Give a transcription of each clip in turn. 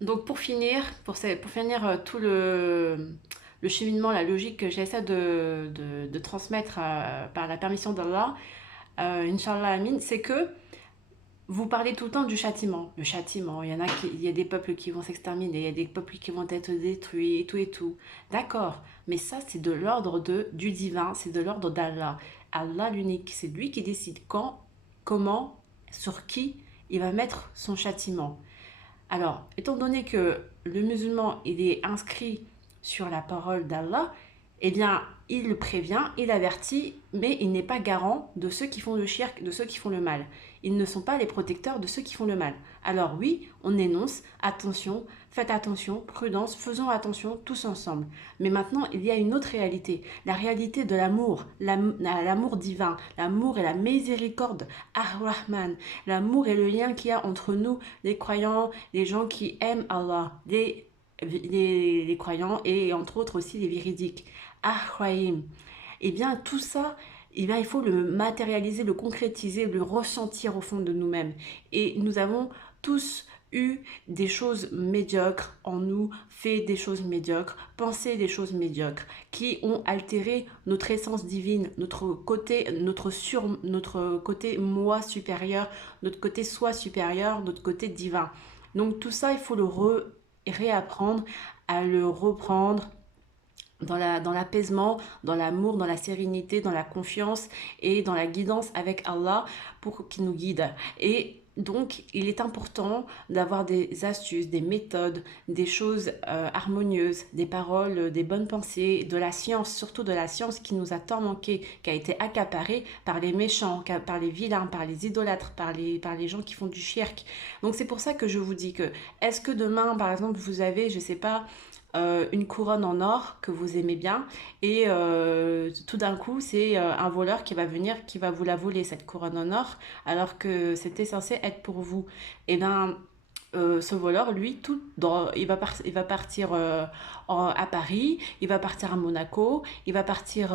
Donc pour finir tout le cheminement, la logique que j'essaie de transmettre par la permission d'Allah, Inch'Allah Amin, c'est que vous parlez tout le temps du châtiment. Le châtiment, il y a des peuples qui vont s'exterminer, il y a des peuples qui vont être détruits et tout et tout. D'accord, mais ça c'est de l'ordre du divin, c'est de l'ordre d'Allah. Allah l'unique, c'est lui qui décide quand, comment, sur qui il va mettre son châtiment. Alors, étant donné que le musulman, il est inscrit sur la parole d'Allah, eh bien, il le prévient, il avertit, mais il n'est pas garant de ceux qui font le shirk, de ceux qui font le mal. Ils ne sont pas les protecteurs de ceux qui font le mal. Alors oui, on énonce, attention, faites attention, prudence, faisons attention tous ensemble. Mais maintenant, il y a une autre réalité, la réalité de l'amour, l'amour divin, l'amour et la miséricorde, Ar-Rahman, l'amour et le lien qu'il y a entre nous, les croyants, les gens qui aiment Allah, les croyants et entre autres aussi les véridiques. Ar-Rahim. Eh bien, tout ça, eh bien, il faut le matérialiser, le concrétiser, le ressentir au fond de nous-mêmes. Et nous avons tous eu des choses médiocres en nous, fait des choses médiocres, pensé des choses médiocres, qui ont altéré notre essence divine, notre côté moi supérieur, notre côté soi supérieur, notre côté divin. Donc tout ça, il faut réapprendre à le reprendre dans l'apaisement, dans l'amour, dans la sérénité, dans la confiance et dans la guidance avec Allah pour qu'il nous guide. Et donc, il est important d'avoir des astuces, des méthodes, des choses harmonieuses, des paroles, des bonnes pensées, de la science, surtout de la science qui nous a tant manqué, qui a été accaparée par les méchants, par les vilains, par les idolâtres, par les gens qui font du shirk. Donc, c'est pour ça que je vous dis que, est-ce que demain, par exemple, vous avez, je sais pas, une couronne en or que vous aimez bien et tout d'un coup c'est un voleur qui va venir qui va vous la voler cette couronne en or alors que c'était censé être pour vous. Et bien ce voleur, lui, il va partir à Paris, il va partir à Monaco, il va partir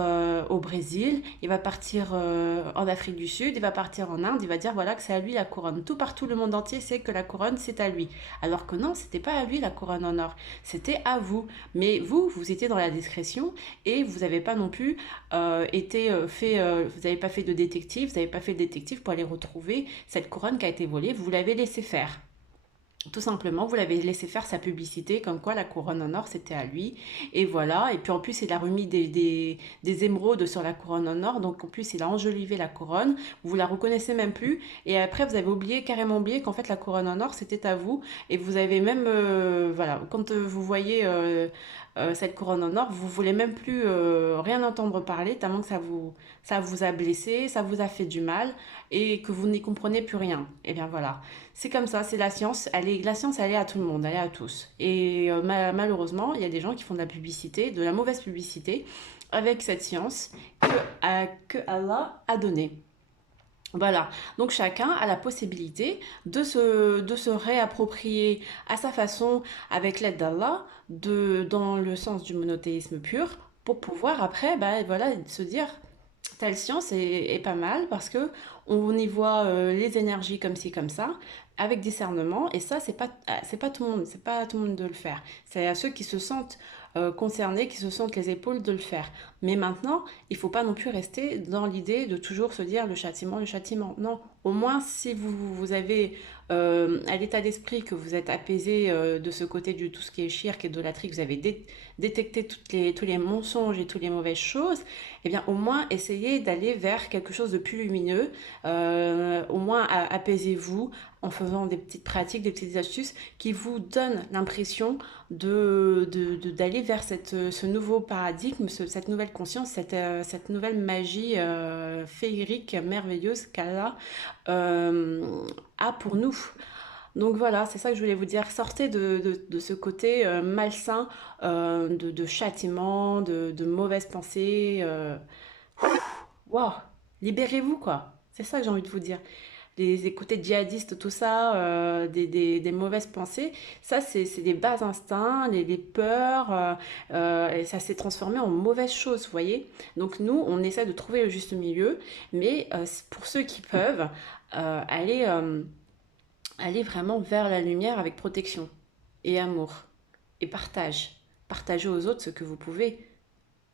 au Brésil, il va partir en Afrique du Sud, il va partir en Inde, il va dire voilà que c'est à lui la couronne. Tout partout, le monde entier sait que la couronne, c'est à lui. Alors que non, c'était pas à lui la couronne en or, c'était à vous. Mais vous, vous étiez dans la discrétion et vous n'avez pas non plus vous n'avez pas fait de détective, vous n'avez pas fait de détective pour aller retrouver cette couronne qui a été volée, vous l'avez laissé faire. Tout simplement, vous l'avez laissé faire sa publicité, comme quoi la couronne en or, c'était à lui. Et voilà. Et puis en plus, il a remis des émeraudes sur la couronne en or. Donc en plus, il a enjolivé la couronne. Vous la reconnaissez même plus. Et après, vous avez oublié, carrément oublié qu'en fait, la couronne en or, c'était à vous. Et vous avez même, voilà, quand vous voyez cette couronne en or, vous voulez même plus rien entendre parler, tellement que ça vous a blessé, ça vous a fait du mal et que vous n'y comprenez plus rien. Et bien voilà. C'est comme ça, c'est la science. La science, elle est à tout le monde, elle est à tous. Et malheureusement, il y a des gens qui font de la publicité, de la mauvaise publicité, avec cette science que Allah a donnée. Voilà, donc chacun a la possibilité de se réapproprier à sa façon, avec l'aide d'Allah, dans le sens du monothéisme pur, pour pouvoir après, bah, voilà, se dire, telle science est pas mal parce que on y voit les énergies comme ci comme ça avec discernement et ça c'est pas tout le monde, c'est pas à tout le monde de le faire. C'est à ceux qui se sentent concernés, qui se sentent les épaules de le faire. Mais maintenant, il faut pas non plus rester dans l'idée de toujours se dire le châtiment, le châtiment. Non, au moins si vous avez à l'état d'esprit que vous êtes apaisé de ce côté du tout ce qui est shirk et idolâtrie, que vous avez détecté tous les mensonges et toutes les mauvaises choses, eh bien au moins essayez d'aller vers quelque chose de plus lumineux. Au moins apaisez-vous en faisant des petites pratiques, des petites astuces qui vous donnent l'impression d'aller vers ce nouveau paradigme, cette nouvelle conscience, cette nouvelle magie féerique, merveilleuse qu'Allah a pour nous. Donc voilà, c'est ça que je voulais vous dire. Sortez de ce côté malsain, de châtiment, de mauvaises pensées. Waouh, libérez-vous quoi. C'est ça que j'ai envie de vous dire. Les côtés djihadistes, tout ça, des mauvaises pensées, ça c'est des bas instincts, les peurs, et ça s'est transformé en mauvaises choses, vous voyez. Donc nous, on essaie de trouver le juste milieu, mais pour ceux qui peuvent, aller vraiment vers la lumière avec protection. et amour. Et partage. Partagez aux autres ce que vous pouvez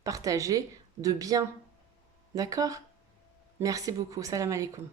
partager de bien. D'accord? Merci beaucoup. Salam alaikum.